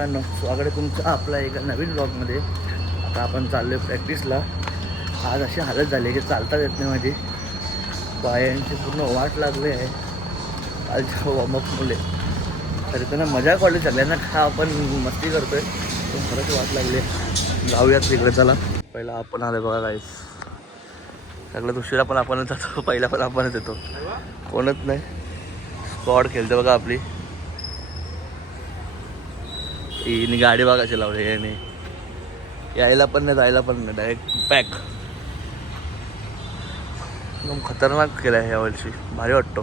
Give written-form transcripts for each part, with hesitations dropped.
मित्रांनो, स्वागत आहे तुमचं आपल्या एका नवीन ब्लॉगमध्ये. आता आपण चाललो आहे प्रॅक्टिसला. आज अशी हालत झाली आहे की चालताच येत नाही माझी. पायांची पूर्ण वाट लागली आहे कालच्या वॉर्मअपमुळे. तरी त्यांना मजा कॉलेज सगळ्यांना का आपण मस्ती करतो आहे, पण खरंच वाट लागली आहे. जाऊयात तिकडे चला. पहिला आपण आलो बघा गाईस. सगळ्यात उशिरा पण आपणच जातो, पहिला पण आपणच येतो, कोणच नाही. स्क्वॉड खेळते बघा आपली. ही गाडी बघायची लावली याने. यायला पण नाही जायला पण नाही, डायरेक्ट पॅक. एकदम खतरनाक केला आहे यावर्षी, भारी वाटतो.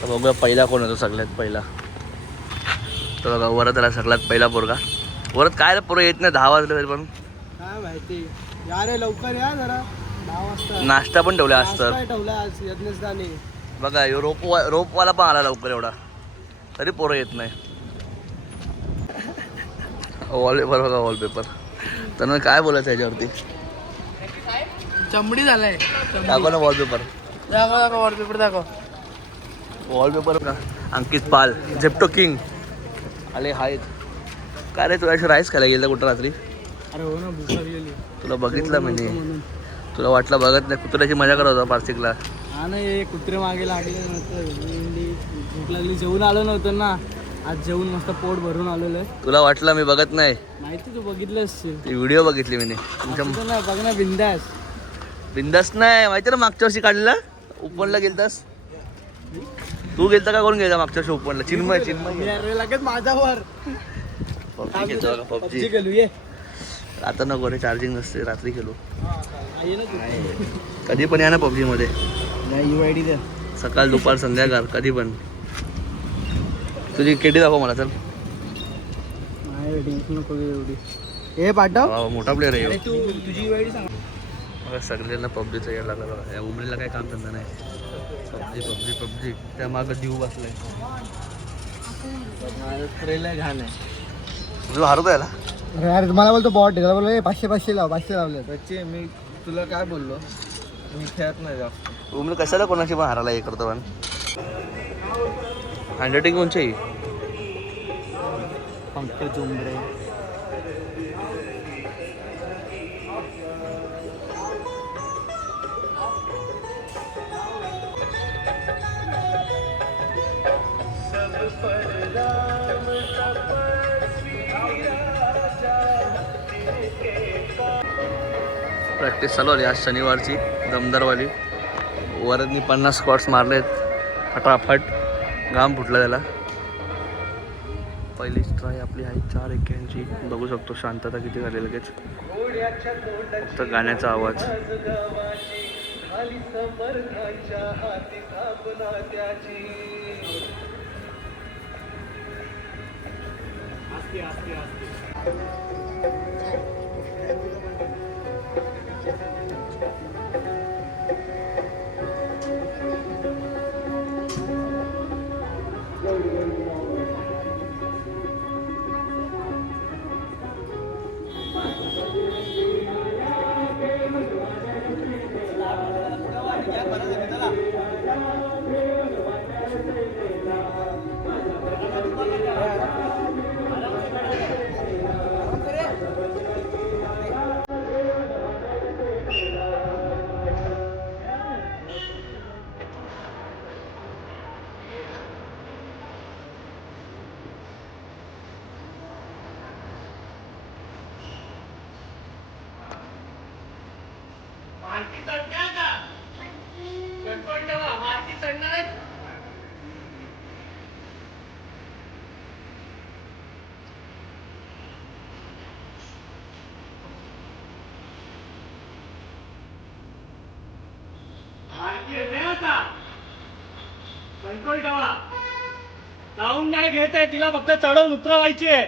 तर बघूया पहिला कोण होतो सगळ्यात पहिला. तर बघा वरत आला सगळ्यात पहिला पोरगा. वरत काय रे पोरं येत नाही 10 वाजले तरी पण. काय माहिती या रे, लवकर या जरा. 10 वाजता नाश्ता पण ठेवला आज तर. ठेवला आज यज्ञसदाने. बघा रोपवाला पण आला लवकर एवढा, तरी पोरं येत नाही. वॉलपेपर बघा वॉलपेपर. तर काय बोलायचं याच्यावरती. चमडी झालाय. दाखव ना वॉलपेपर. दाखव वॉलपेपर दाखव. वॉलपेपर का अंकित पाल झेप्टो किंग आले आहेत. काय रे तुला राईस खायला गेलं कुठं रात्री? अरे हो ना, भूक लागलेली. तुला बघितलं मी. तुला वाटलं बघत नाही, कुत्र्याची मजा करत होता पार्सिकला. हा ना, हे कुत्रे मागे लागले नव्हतं. भूक लागली, जेवून आलो नव्हतं ना. आज जेवून मस्त पोट भरून आलेलं आहे. तुला वाटलं मी बघत नाही. माहिती तू बघितलं असशील. ती व्हिडिओ बघितली मी तुमच्या. ना बघ ना, बिंदास. बिंदास नाही माहिती ना, मागच्या वर्षी काढलेला ओपनला गेलतास तू. गेलता का कोण गेला मागच्या वर्षी ओपनला? चिन्मय लगेच माझ्यावर पबजी गेलो. ये आता नको रे, चार्जिंग नसते, रात्री गेलो. आहे ना कधी पण या ना पबजी मध्ये. UID द्या. सकाळ दुपार संध्याकाळ कधी पण. तुझी केटी दाखव मला. चल नको एवढी. हे पाठव. मोठा प्लेअर आहे. तू तुझी UID सांग. बघा सगळ्यांना पबजीचं यायला लागलं बघा. या उमरीला काय काम धंदा नाही. पबजी पबजी पबजी त्या मागं जीव बसलाय. घाण आहे. तुझं हारतो याला. अरे मला बोलतो बॉट. त्याला बोललो 500 लाव. 500 लावले त्याचे. मी तुला काय बोललो, मी खेळत नाही जास्त. उमरी कशाला कोणाची पण हारायला हे करतो पण. हँडरायटिंग कोणची आहे? पंकज उमरे. प्रॅक्टिस चालू आली आज शनिवारची दमदारवाली. वरदनी 50 स्क्वॉट्स मारलेत फटाफट. घाम फुटला त्याला. पहिलीच ट्राय आपली आहे 4 एक्यांची. बघू शकतो शांतता किती झाली लगेच. फक्त गाण्याचा आवाज. कंट्रोल ठेवा. लावून नाही घेत आहे तिला, फक्त चढवून उतरवायची आहे.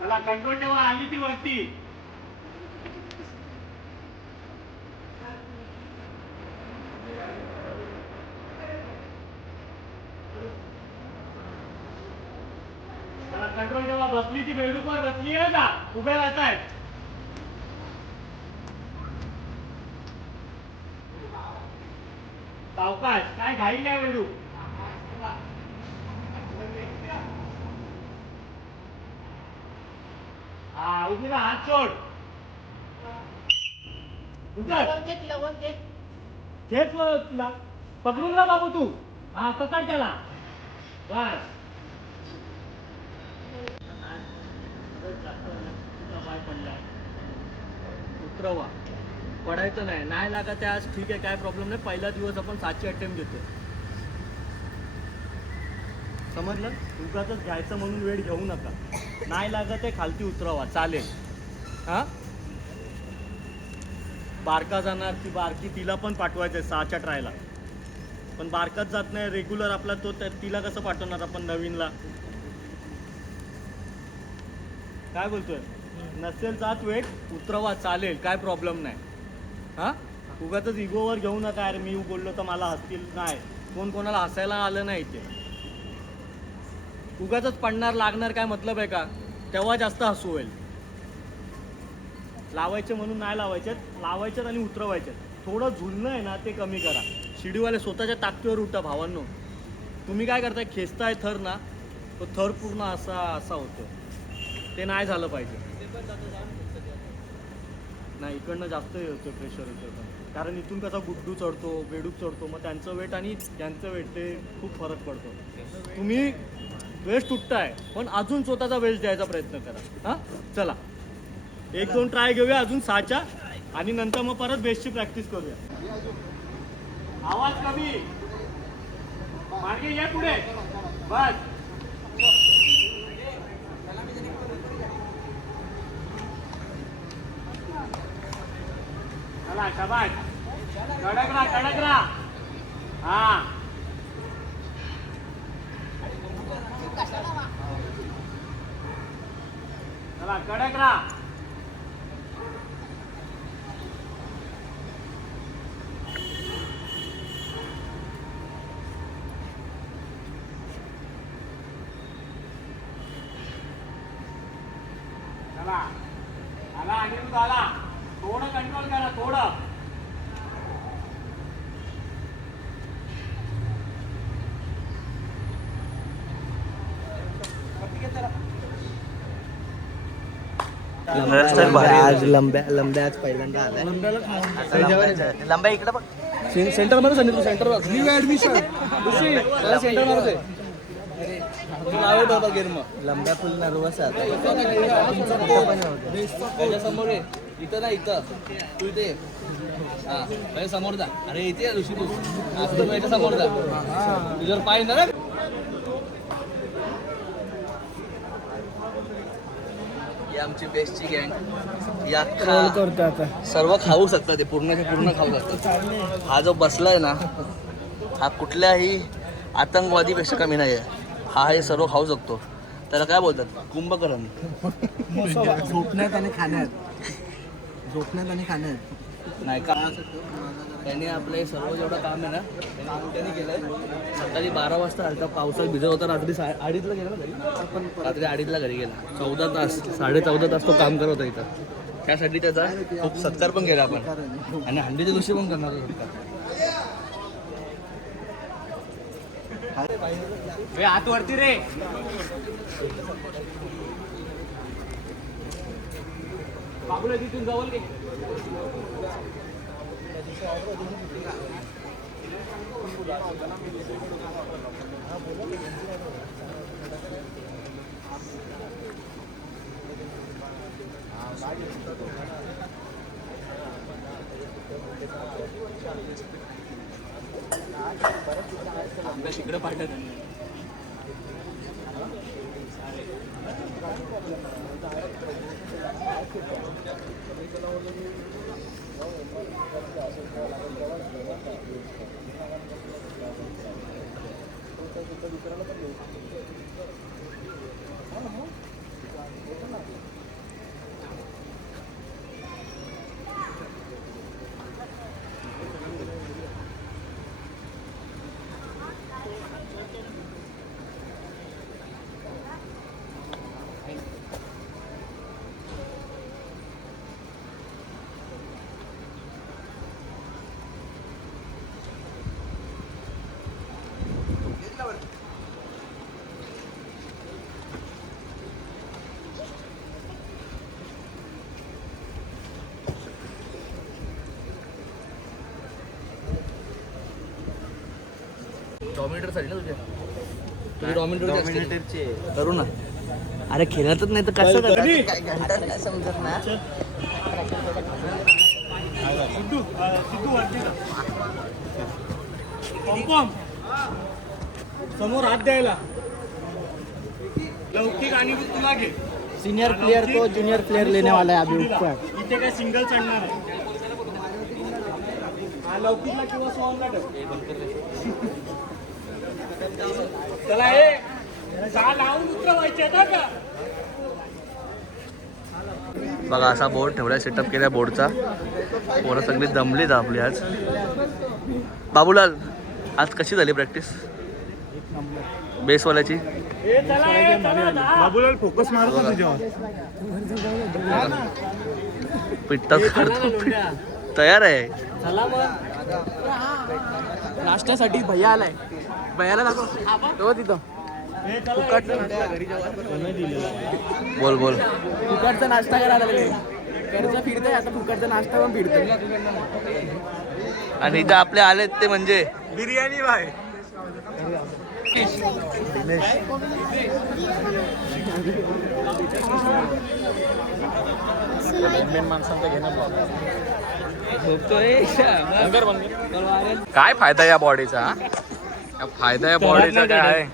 मला कंट्रोल ठेवा. आली ती वरती. कंट्रोल ठेवा. बसली ती बेडूकवर बसली आहे का? उभे राहतायत. सावकाश काय घाई नाही वेळू. हा उभी ना, हात सोड. खेच तुला पकडून ना बाबू तू. हा पकड त्याला. बस पाय पडलाय. उतरवा. पडायचं नाही. नाही लागत आहे आज ठीक आहे, काय प्रॉब्लेम नाही. पहिला दिवस आपण 7चे अटेम्प्ट घेतो. समजलं? उगाचच घ्यायचं म्हणून वेळ घेऊ नका. नाही लागत आहे खालती उतरवा, चालेल. हा बारका जाणार ती बारकी तिला पण पाठवायचं आहे 6च्या ट्रायला. पण बारकाच जात नाही रेग्युलर आपला तो, तिला कसं पाठवणार आपण नवीनला? काय बोलतोय? नसेल जात वेट उतरवा, चालेल, काय प्रॉब्लेम नाही. हा उगाचच इगोवर घेऊ नका. अरे मी बोललो तर मला हसतील. नाही, कोण कोणाला हसायला आलं नाही इथे. उगाचच पडणार लागणार काय मतलब आहे का? तेव्हा जास्त हसू होईल. लावायचे म्हणून नाही लावायच्यात आणि उतरवायच्यात. थोडं झुलणं आहे ना ते कमी करा. शिडीवाले स्वतःच्या ताकदीवर उठा भावांनो. तुम्ही काय करताय? खेचताय थर ना, तो थर पूर्ण असा होतो. ते नाही झालं पाहिजे. नाही इकडनं जास्त येतो प्रेशर येतो पण. कारण इथून कसा गुड्डू चढतो, बेडूक चढतो, मग त्यांचं वेट आणि त्यांचं वेट ते खूप फरक पडतो. तुम्ही वेस्ट तुटताय पण अजून स्वतःचा वेस्ट द्यायचा प्रयत्न करा. हां चला 1-2 ट्राय घेऊया अजून 6च्या आणि नंतर मग परत बेस्टची प्रॅक्टिस करूया. आवाज कमी, मागे ये पुढे, बस. चला शाबाश, कडक राहा. हा चला कडक राहा. चला आला अनिरुद्ध आला. थोडं कंट्रोल करा, थोडं. आज लंब्या आज पहिल्यांदा आलाय. लंब्या इकडे बघ. सेंटर मध्ये सांगितलं, सेंटर न्यू ऍडमिशन सेंटर मध्ये बाबा गेम. लंब्या फुल नर्वस आहे. समोर आहे. इथं ना, इथं तू इथे हा समोर जा. अरे इथे ऋषी तू असं समोर जा. तुझ्यावर पाय ना. आमची बेस्टची गँग या सर्व खाऊ शकतात. ते पूर्ण खाऊ शकतात. हा जो बसलाय ना, हा कुठल्याही आतंकवादीपेक्षा कमी नाही आहे. हा हे सर्व खाऊ शकतो. त्याला काय बोलतात? कुंभकर्ण. झोपण्यात आणि खाण्यात नाही का? त्यांनी आपलं हे सर्व जेवढं काम आहे ना त्यांनी केलंय. सकाळी 12 वाजता आलता. पावसात भिजत होता. रात्री 2:30ला गेला ना घरी. रात्री 2:30ला घरी गेला. 14 तास 14.5 तास तो काम करत होता इथं. त्यासाठी त्याचा खूप सत्कार पण केला आपण. आणि हंडीच्या दिवशी पण करणार सत्कार. हात वरती रे. बाबूला तिथून जवळ घे. इकडे पाठवत डॉमिनेटरसाठी ना तुझ्या तुझे डॉमिनेटरचे करू ना. अरे खेळतच नाही तर कसं करणार समजत ना. समोर हात द्यायला लौकिक आणि तुला घे. सीनियर प्लेयर तो जूनियर प्लेयर लेने वाला है अभी ऊपर. इथे काय सिंगल चढणार आहे. हा लौकिकला किंवा सोहमला टाक. चला हे जा लावून उतरवायचे का. बघा असा बोर्ड ठेवलाय, सेटअप केलाय बोर्डचा. पोरं सगळी दमलीत आपली आज. बाबूलाल आज कशी झाली प्रॅक्टिस बेसवाल्याची? बाबूलाल फोकस मारतो तुझ्यावर. पिट्टा तयार आहे. चला मग नाश्त्यासाठी भैया आलाय. भैयाला दाखव तिथं. बोल बोल. फुकटचा नाश्ता करायला लागले. कर्ज फिरतंय आता, फुकटचा नाश्ता पण फिरतोय. आणि इथं आपले आलेत ते म्हणजे बिर्याणी भाई. काय फायदा या बॉडीचा? फायदा या बॉडीचा काय आहे?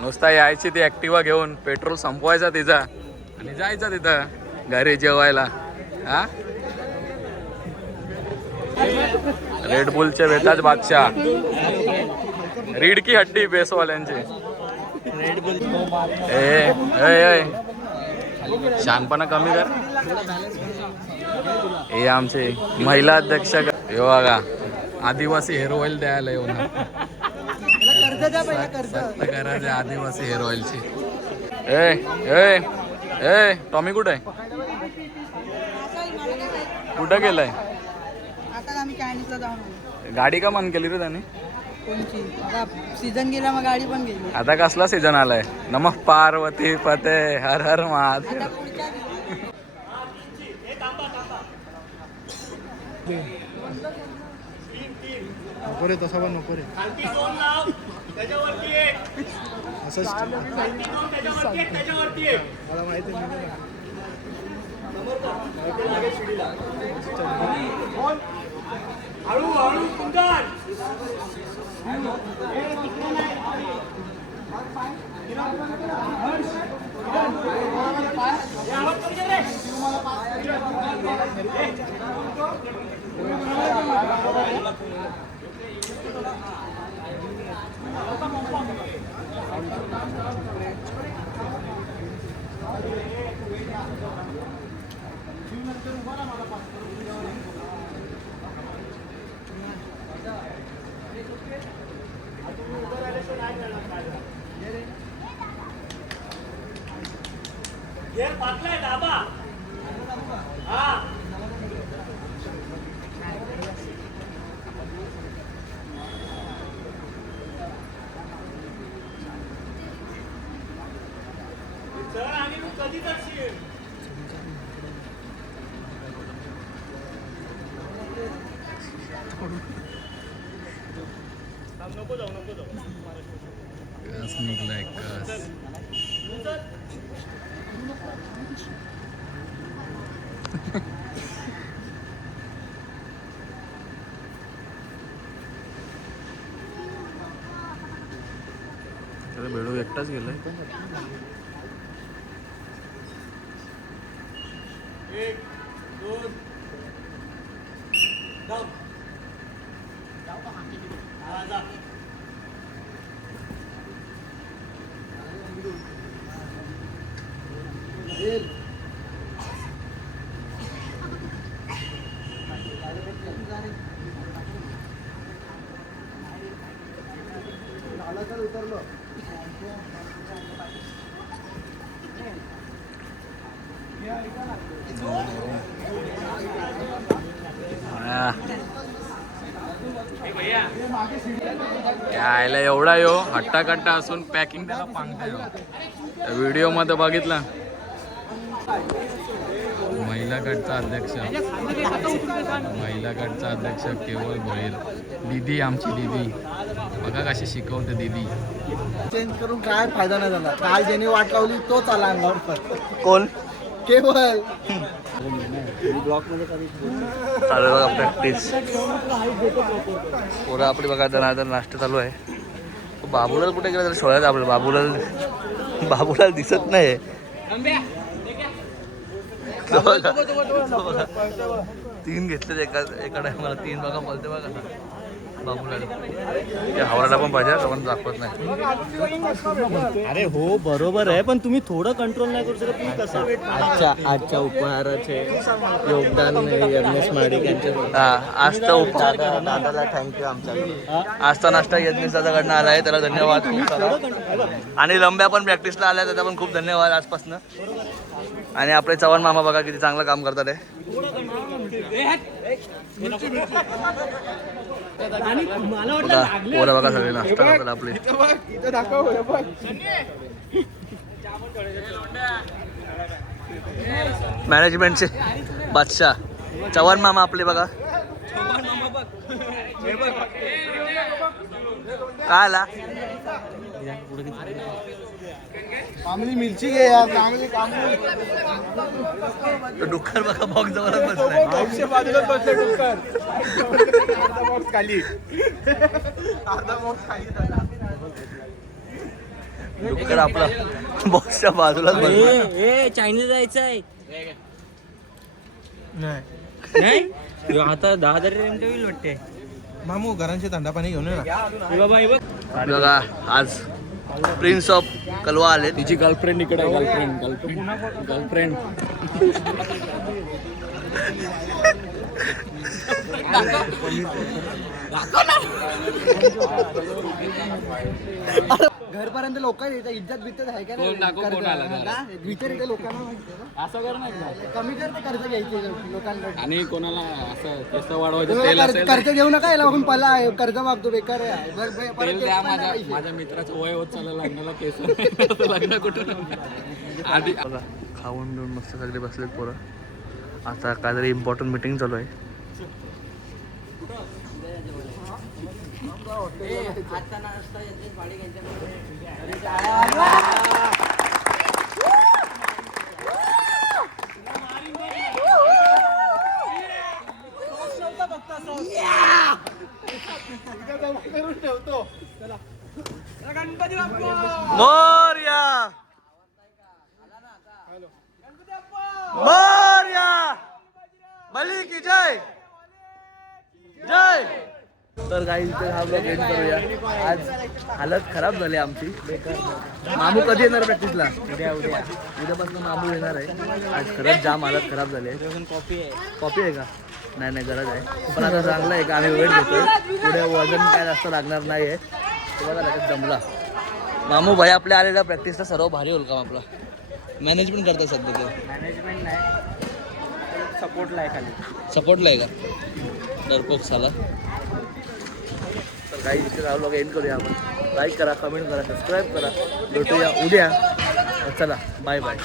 नुसता यायची ती ऍक्टिवा घेऊन, पेट्रोल संपवायचा तिचा आणि जायचा तिथं घरी जेवायला. हा रेड बुलचे वेताज बादशाह, रीड की हड्डी बेसवाल्यांची. ए शहाणपणा कमी कर. हे आमचे महिला अध्यक्ष हे बघा आदिवासी हेअर ऑइल द्यायला येऊन गरज आहे आदिवासी हेअर ऑइलची. ए ए टॉमी कुठे आहे? कुठं गेलाय? गाडी का मन केली रे त्याने? सीझन गेला मग गाडी पण गेली. आता कसला सीझन आलाय? नमः पार्वती पते हर हर महादेव. नको रे तसा पण नको रे. मला माहिती निघलाय कस. बेडू एकटाच गेलाय. यायला एवढा यो हट्टा कट्टा असून पॅकिंग त्याला पांगता व्हिडिओ मध्ये बघितला. महिला गटचा अध्यक्ष केवळ भोईर. दीदी आमची दीदी बघा कशी शिकवते दीदी. चेंज करून काय फायदा नाही झाला. काल ज्याने वाट लावली तोच आला अंगावर. कोण केवळ चालू बघा प्रॅक्टिस. पोरं आपली बघा जरा नाश्ता चालू आहे. बाबूलाल कुठे गेला तर शोधायचं आपलं. बाबूलाल दिसत नाही. तीन घेतले एका टायमाला 3 बघा बोलते बघा बाबूलाल. ते हावराला पण पाहिजे पण दाखवत नाही. अरे हो बरोबर आहे, पण तुम्ही थोडं कंट्रोल नाही करू शकत. तुम्ही कसं वेट आजच्या उपहाराचे योगदान यज्ञेश महाडिक यांचे. आजचा उपहार दादाला थँक्यू आमच्याकडे. आजचा नाश्ता यज्ञेशदाकडनं आला आहे, त्याला धन्यवाद खूप सारा. आणि लंब्या पण प्रॅक्टिसला आल्या, त्याचा पण खूप धन्यवाद आजपासनं. आणि आपले चव्हाण मामा बघा किती चांगलं काम करतात आहे. पोरं बघा सगळे नाश्ता करतात आपले. मॅनेजमेंटचे बादशाह चव्हाण मामा आपले बघा. काय आला चांगली मिरची घे यार. चांगली डुक्कर बघा बॉक्स जवळ बसलाय. बाजूला बसले डुक्कर. खाली डुक्कर आपला बॉक्सच्या बाजूलाच बसलाय. चायनीज जायचं आहे नाही. नाही आता 10,000 रेंट होईल वाटते. मामू घरांचे थंडा पाणी घेऊन ये ना. बघा आज प्रिन्स ऑफ कलवा आले. तिची गर्लफ्रेंड इकडे आहे. गर्लफ्रेंड घरपर्यंत लोक येतात. इज्जत बिज्जत आहे का नाही? विचार येते लोकांना. असं कर नाही कमी कर ते कर्ज घ्यायचे लोकांकडे. आणि कोणाला असं केस वाढवायचं तेल असेल कर्ज घेऊ नका. याला बघून पहिला कर्ज मागतो. बेकार आहे. तेल द्या. माझ्या मित्राचं वय होत चाललं लग्नाला. केस लग्न कुठं आधी बघा खाऊन देऊन मस्त सगळे बसलेत पोरं. आता काहीतरी इम्पॉर्टंट मीटिंग चालू आहे. मोरया मोरया बली की जय जय. तर काही इथे हा ब्लॉग एंड करूया. आज हालत खराब झाली आमची. मामू कधी येणार प्रॅक्टिसला? उद्यापासून मामू येणार आहे. आज खरंच जाम हालत खराब झाली आहे. कॉपी आहे का? नाही गरज आहे. पण आता चांगलं आहे का आम्ही वेट घेतो. पुढे वजन काय जास्त लागणार नाही आहे. बघा लगेच जमला. मामू भाई आपल्या आलेल्या प्रॅक्टिसला सर्व भारी होईल काम आपला. मॅनेजमेंट करताय सध्या ते? मॅनेजमेंट नाही, सपोर्टला आहे खाली. सपोर्टला आहे का? डरपोक साला. तर काही इथे राहू एंड करूया आपण. लाईक करा, कमेंट करा, सबस्क्राईब करा. भेटूया उद्या. चला बाय बाय.